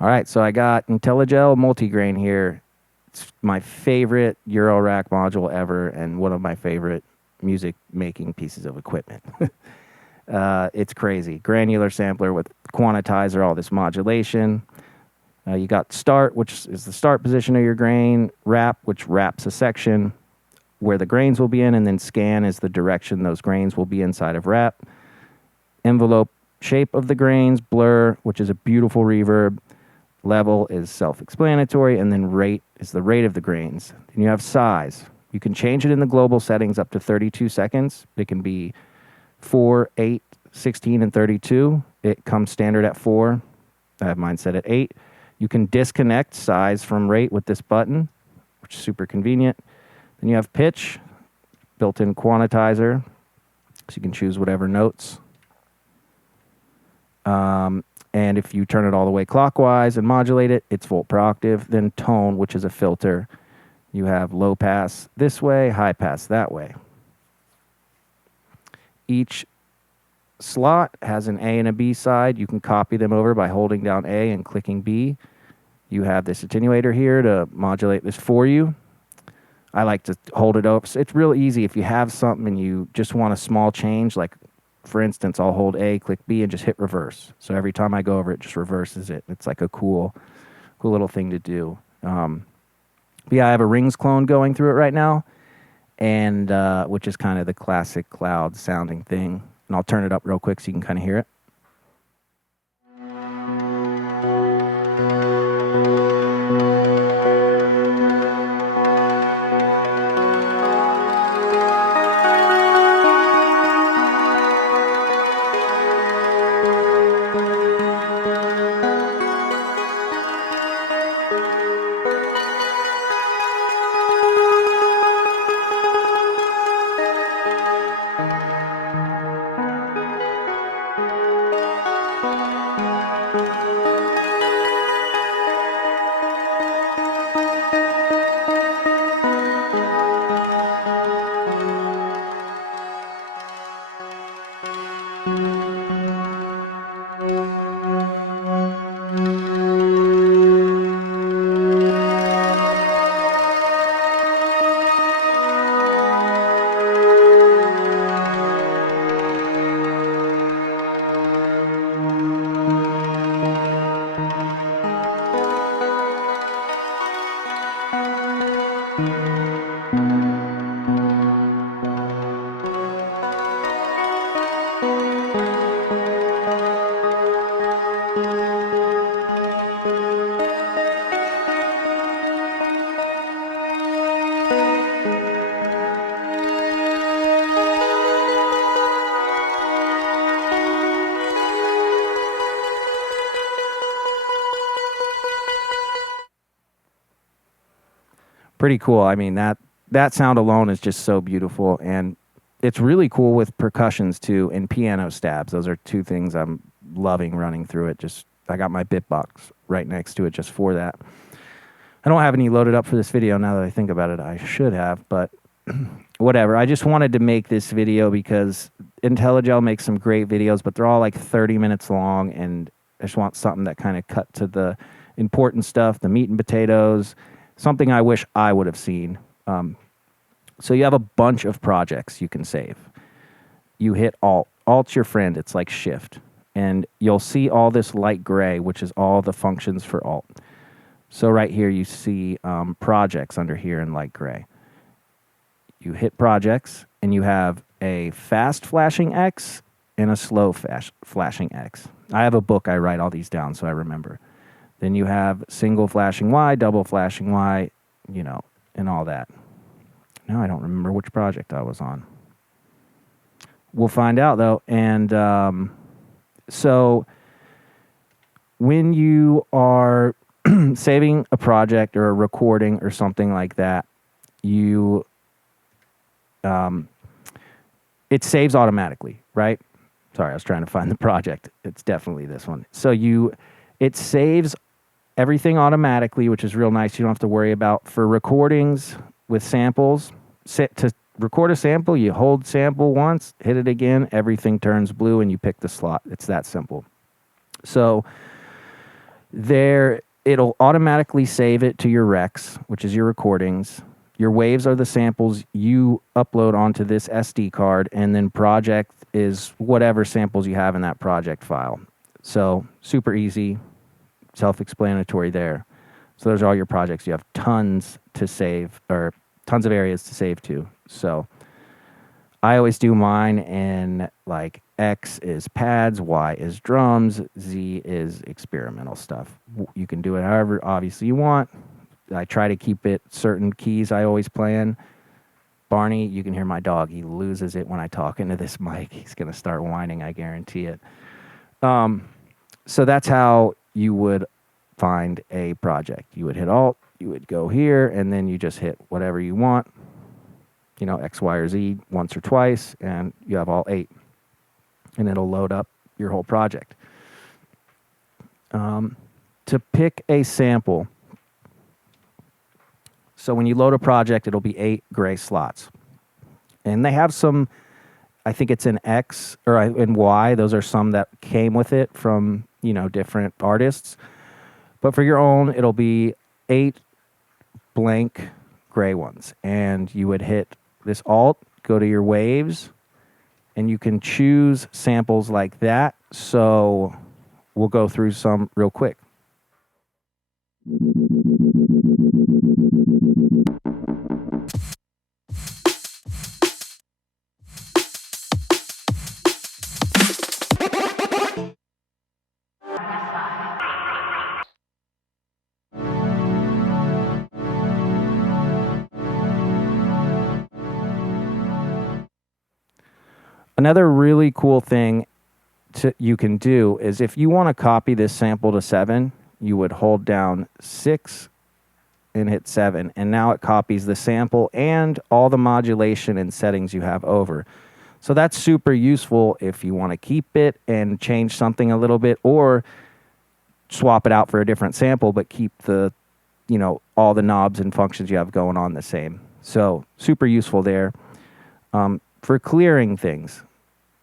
All right, so I got Intellijel Multigrain here. It's my favorite Euro rack module ever and one of my favorite music making pieces of equipment. It's crazy. Granular sampler with quantizer, all this modulation. You got start, which is the start position of your grain, wrap, which wraps a section where the grains will be in, and then scan is the direction those grains will be inside of wrap. Envelope shape of the grains, blur, which is a beautiful reverb. Level is self-explanatory, and then rate is the rate of the grains. Then you have size. You can change it in the global settings up to 32 seconds. It can be 4, 8, 16, and 32. It comes standard at 4. I have mine set at 8. You can disconnect size from rate with this button, which is super convenient. Then you have pitch, built-in quantizer, so you can choose whatever notes. And if you turn it all the way clockwise and modulate it, it's volt per octave. Then tone, which is a filter. You have low pass this way, high pass that way. Each slot has an A and a B side. You can copy them over by holding down A and clicking B. You have this attenuator here to modulate this for you. I like to hold it up. It's real easy if you have something and you just want a small change, like for instance, I'll hold A, click B, and just hit reverse. So every time I go over, it just reverses it. It's like a cool little thing to do. But yeah, I have a Rings clone going through it right now, and which is kind of the classic cloud sounding thing. And I'll turn it up real quick so you can kind of hear it. Pretty cool. I mean, that sound alone is just so beautiful, and it's really cool with percussions too and piano stabs. Those are two things I'm loving running through it. Just I got my Bitbox right next to it just for that. I don't have any loaded up for this video now that I think about it. I should have, but whatever. I just wanted to make this video because Intellijel makes some great videos, but they're all like 30 minutes long, and I just want something that kind of cut to the important stuff, the meat and potatoes, something I wish I would have seen. So you have a bunch of projects you can save. You hit Alt. Alt's your friend. It's like Shift. And you'll see all this light gray, which is all the functions for Alt. So right here you see projects under here in light gray. You hit projects, and you have a fast flashing X and a slow flashing X. I have a book. I write all these down so I remember. Then you have single flashing Y, double flashing Y, you know, and all that. Now I don't remember which project I was on. We'll find out, though. And so when you are saving a project or a recording or something like that, you it saves automatically, right? Sorry, I was trying to find the project. It's definitely this one. So it saves everything automatically, which is real nice. You don't have to worry about for recordings with samples. To record a sample, you hold sample once, hit it again, everything turns blue, and you pick the slot. It's that simple. So There, it'll automatically save it to your recs, which is your recordings. Your waves are the samples you upload onto this SD card, and then project is whatever samples you have in that project file. So super easy, self-explanatory there. So those are all your projects. You have tons to save, or tons of areas to save to. So I always do mine in like X is pads, Y is drums, Z is experimental stuff. You can do it however obviously you want. I try to keep it certain keys I always play in. Barney, you can hear my dog. He loses it when I talk into this mic. He's going to start whining, I guarantee it. So that's how you would find a project. You would hit Alt, you would go here, and then you just hit whatever you want, you know, X, Y, or Z once or twice, and you have all 8. And it'll load up your whole project. To pick a sample, so when you load a project, it'll be 8 gray slots. And they have some, I think it's in X or in Y. Those are some that came with it from, you know, different artists. But for your own, it'll be 8 blank gray ones. And you would hit this Alt, go to your waves, and you can choose samples like that. So we'll go through some real quick. Another really cool thing you can do is if you want to copy this sample to 7, you would hold down 6 and hit 7. And now it copies the sample and all the modulation and settings you have over. So that's super useful if you want to keep it and change something a little bit, or swap it out for a different sample, but keep the, you know, all the knobs and functions you have going on the same. So super useful there. For clearing things,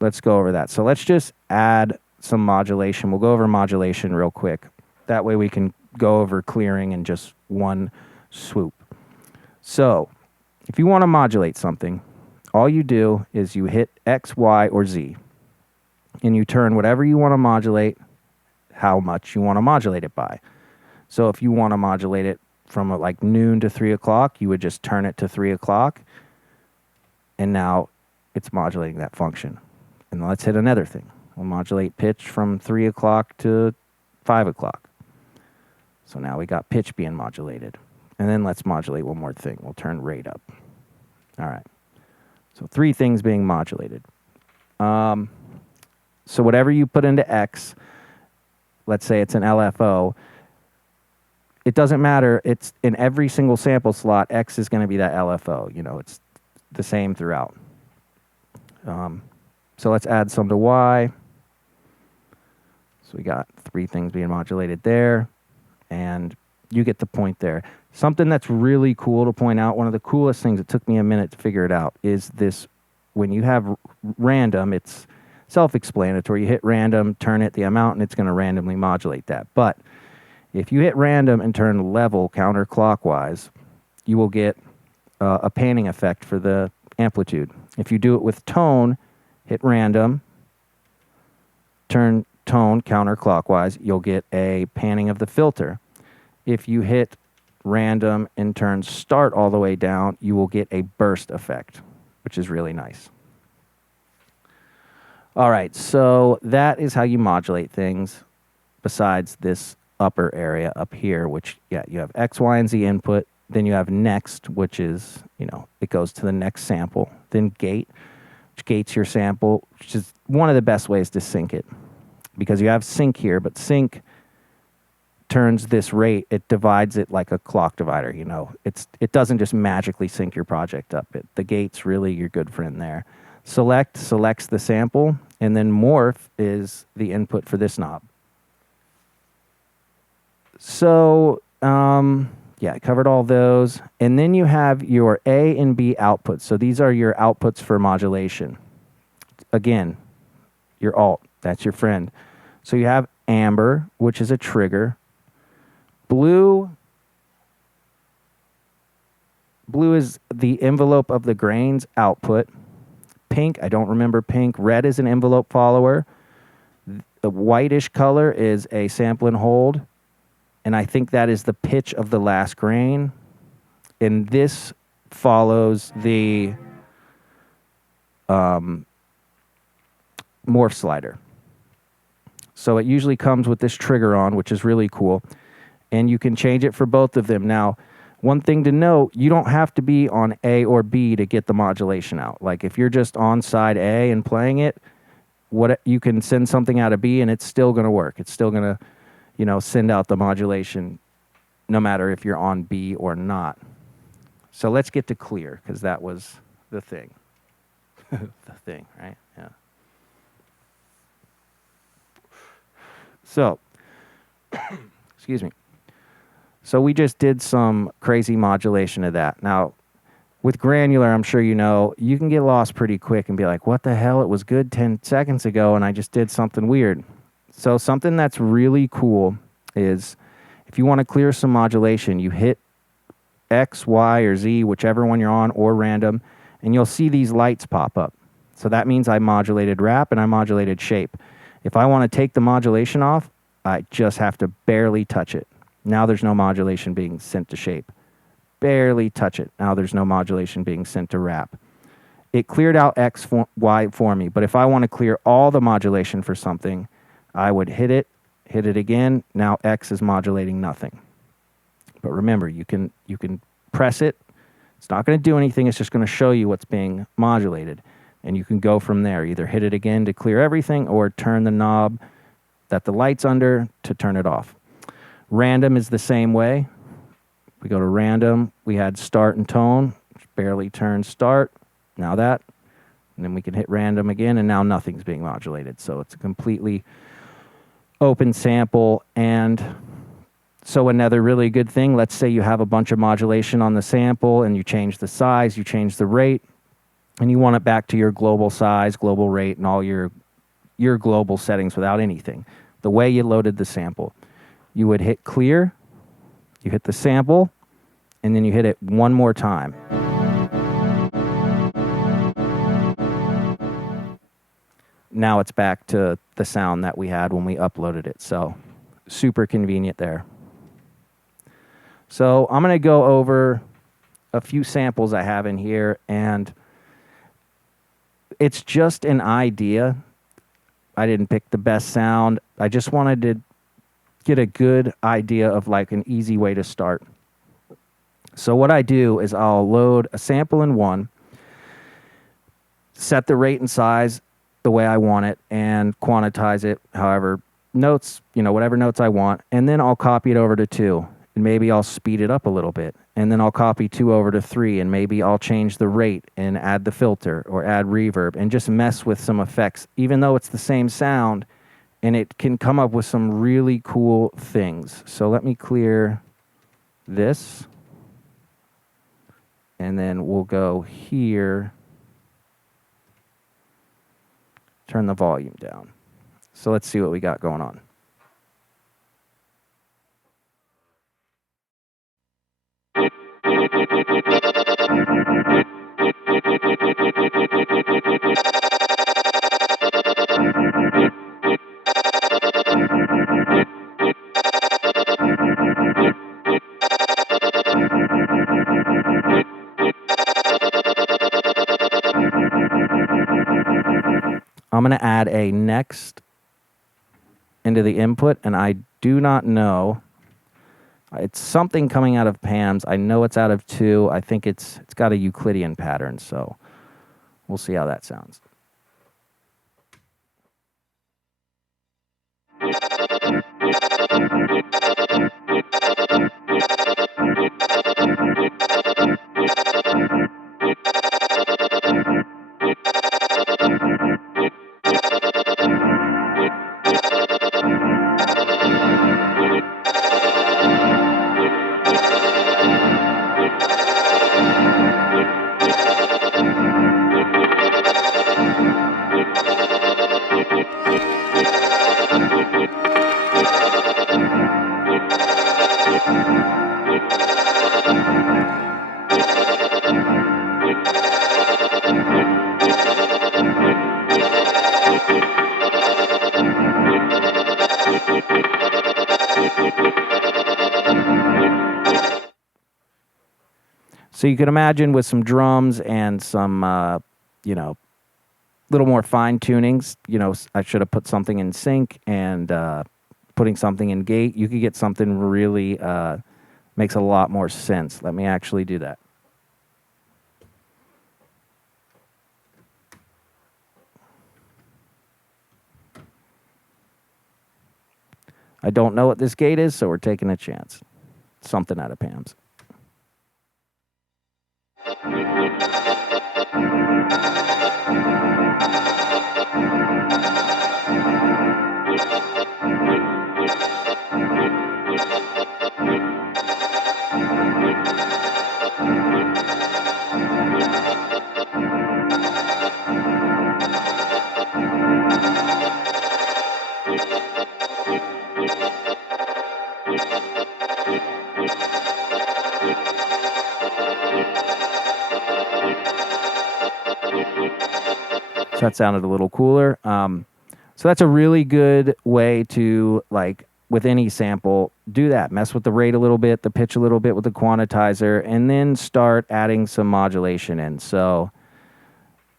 let's go over that. So let's just add some modulation. We'll go over modulation real quick. That way we can go over clearing in just one swoop. So if you want to modulate something, all you do is you hit X, Y, or Z, and you turn whatever you want to modulate, how much you want to modulate it by. So if you want to modulate it from like noon to 3 o'clock, you would just turn it to 3 o'clock, and now it's modulating that function. And let's hit another thing. We'll modulate pitch from 3 o'clock to 5 o'clock. So now we got pitch being modulated. And then let's modulate one more thing. We'll turn rate up. All right. So 3 things being modulated. So whatever you put into X, let's say it's an LFO, it doesn't matter. It's in every single sample slot, X is going to be that LFO. You know, it's the same throughout. So let's add some to Y. So we got 3 things being modulated there, and you get the point there. Something that's really cool to point out, one of the coolest things, it took me a minute to figure it out, is this: when you have random, it's self-explanatory. You hit random, turn it the amount, and it's going to randomly modulate that. But if you hit random and turn level counterclockwise, you will get a panning effect for the amplitude. If you do it with tone, hit random, turn tone counterclockwise, you'll get a panning of the filter. If you hit random and turn start all the way down, you will get a burst effect, which is really nice. All right, so that is how you modulate things besides this upper area up here, which, yeah, you have X, Y, and Z input. Then you have next, which is, you know, it goes to the next sample. Then gate, which gates your sample, which is one of the best ways to sync it, because you have sync here, but sync turns this rate, it divides it like a clock divider, you know. It doesn't just magically sync your project up. The gate's really your good friend there. Select selects the sample, and then morph is the input for this knob. So, yeah, I covered all those. And then you have your A and B outputs. So these are your outputs for modulation. Again, your alt, that's your friend. So you have amber, which is a trigger. Blue is the envelope of the grain's output. Pink, I don't remember pink. Red is an envelope follower. The whitish color is a sample and hold. And I think that is the pitch of the last grain. And this follows the morph slider. So it usually comes with this trigger on, which is really cool. And you can change it for both of them. Now, one thing to note, you don't have to be on A or B to get the modulation out. Like if you're just on side A and playing it, you can send something out of B and it's still going to work. It's still going to, send out the modulation no matter if you're on B or not. So let's get to clear, because that was the thing. The thing, right? Yeah. So, excuse me. So we just did some crazy modulation of that. Now, with granular, I'm sure you know, you can get lost pretty quick and be like, what the hell? It was good 10 seconds ago and I just did something weird. So something that's really cool is if you want to clear some modulation, you hit X, Y, or Z, whichever one you're on, or random, and you'll see these lights pop up. So that means I modulated rap and I modulated shape. If I want to take the modulation off, I just have to barely touch it. Now there's no modulation being sent to shape. Barely touch it. Now there's no modulation being sent to rap. It cleared out X, Y for me, but if I want to clear all the modulation for something, I would hit it again. Now X is modulating nothing. But remember, you can press it. It's not going to do anything. It's just going to show you what's being modulated. And you can go from there. Either hit it again to clear everything or turn the knob that the light's under to turn it off. Random is the same way. We go to random. We had start and tone. Barely turn start. Now that. And then we can hit random again, and now nothing's being modulated. So it's a completely open sample. And so another really good thing, let's say you have a bunch of modulation on the sample and you change the size, you change the rate, and you want it back to your global size, global rate, and all your global settings without anything. The way you loaded the sample. You would hit clear, you hit the sample, and then you hit it one more time. Now it's back to the sound that we had when we uploaded it. So super convenient there. So I'm going to go over a few samples I have in here, and it's just an idea. I didn't pick the best sound. I just wanted to get a good idea of like an easy way to start. So what I do is I'll load a sample in one, set the rate and size the way I want it, and quantize it however notes, whatever notes I want, and then I'll copy it over to 2, and maybe I'll speed it up a little bit, and then I'll copy 2 over to 3, and maybe I'll change the rate and add the filter or add reverb and just mess with some effects, even though it's the same sound, and it can come up with some really cool things. So let me clear this, and then we'll go here, turn the volume down. So let's see what we got going on. I'm going to add a next into the input, and I do not know. It's something coming out of Pam's. I know it's out of 2. I think it's got a Euclidean pattern, so we'll see how that sounds. So you can imagine with some drums and some, you know, little more fine tunings, you know, I should have put something in sync and putting something in gate, you could get something really makes a lot more sense. Let me actually do that. I don't know what this gate is, so we're taking a chance. Something out of Pam's. So that sounded a little cooler. So that's a really good way to, like, with any sample, do that. Mess with the rate a little bit, the pitch a little bit with the quantizer, and then start adding some modulation in. So,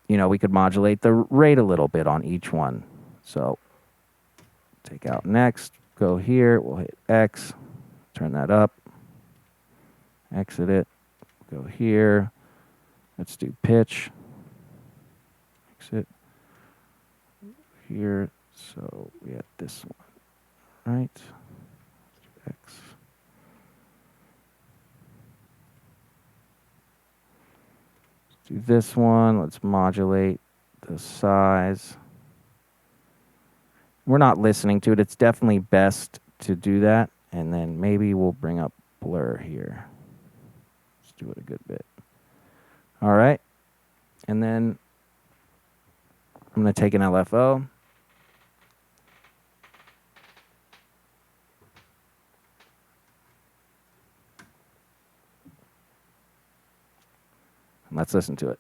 you know, we could modulate the rate a little bit on each one. So take out next, go here, we'll hit X, turn that up, exit it, go here, let's do pitch, exit, here, so we have this one, right, X. Let's do this one, let's modulate the size. We're not listening to it, it's definitely best to do that, and then maybe we'll bring up blur here. Let's do it a good bit. All right, and then I'm going to take an LFO. And let's listen to it.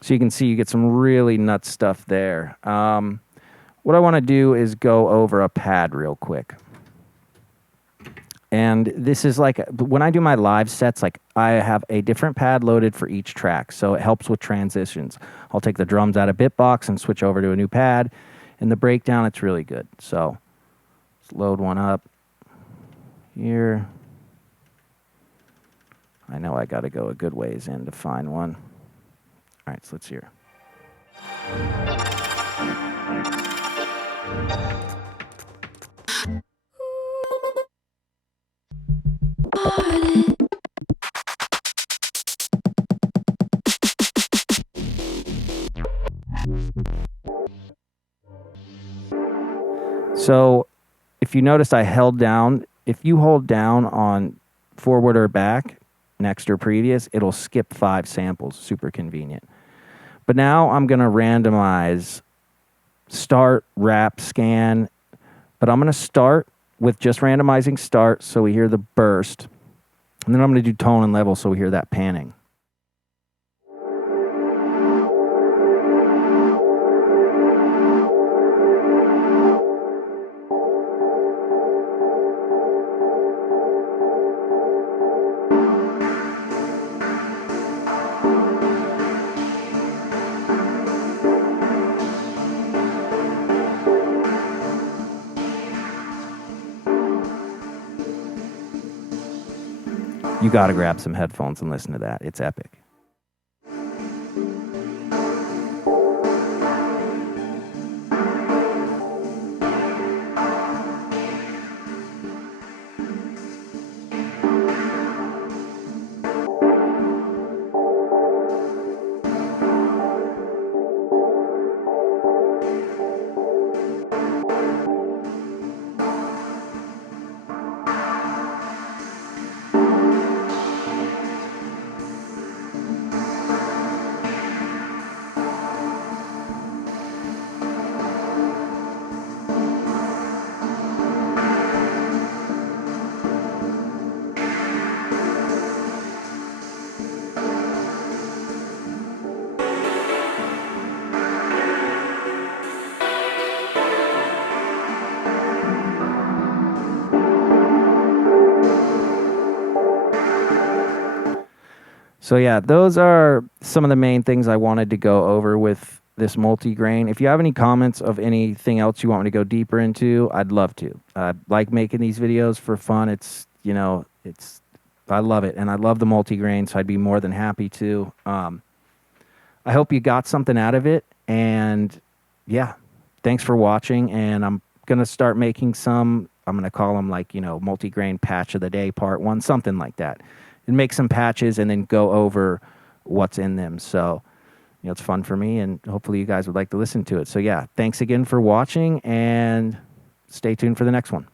So you can see you get some really nuts stuff there. What I want to do is go over a pad real quick. And this is like, when I do my live sets, like I have a different pad loaded for each track. So it helps with transitions. I'll take the drums out of Bitbox and switch over to a new pad. In the breakdown, it's really good. So let's load one up here. I know I got to go a good ways in to find one. All right, so let's hear. So if you notice, I held down. If you hold down on forward or back, next or previous, it'll skip 5 samples. Super convenient. But now I'm going to randomize start, wrap, scan. But I'm going to start with just randomizing start so we hear the burst. And then I'm going to do tone and level so we hear that panning. You got to grab some headphones and listen to that. It's epic. So yeah, those are some of the main things I wanted to go over with this multigrain. If you have any comments of anything else you want me to go deeper into, I'd love to. I like making these videos for fun. It's, you know, I love it, and I love the multigrain, so I'd be more than happy to. I hope you got something out of it, and yeah, thanks for watching. And I'm gonna start making some. I'm gonna call them like, you know, multigrain patch of the day part 1, something like that, and make some patches and then go over what's in them. So, you know, it's fun for me, and hopefully you guys would like to listen to it. So yeah, thanks again for watching, and stay tuned for the next one.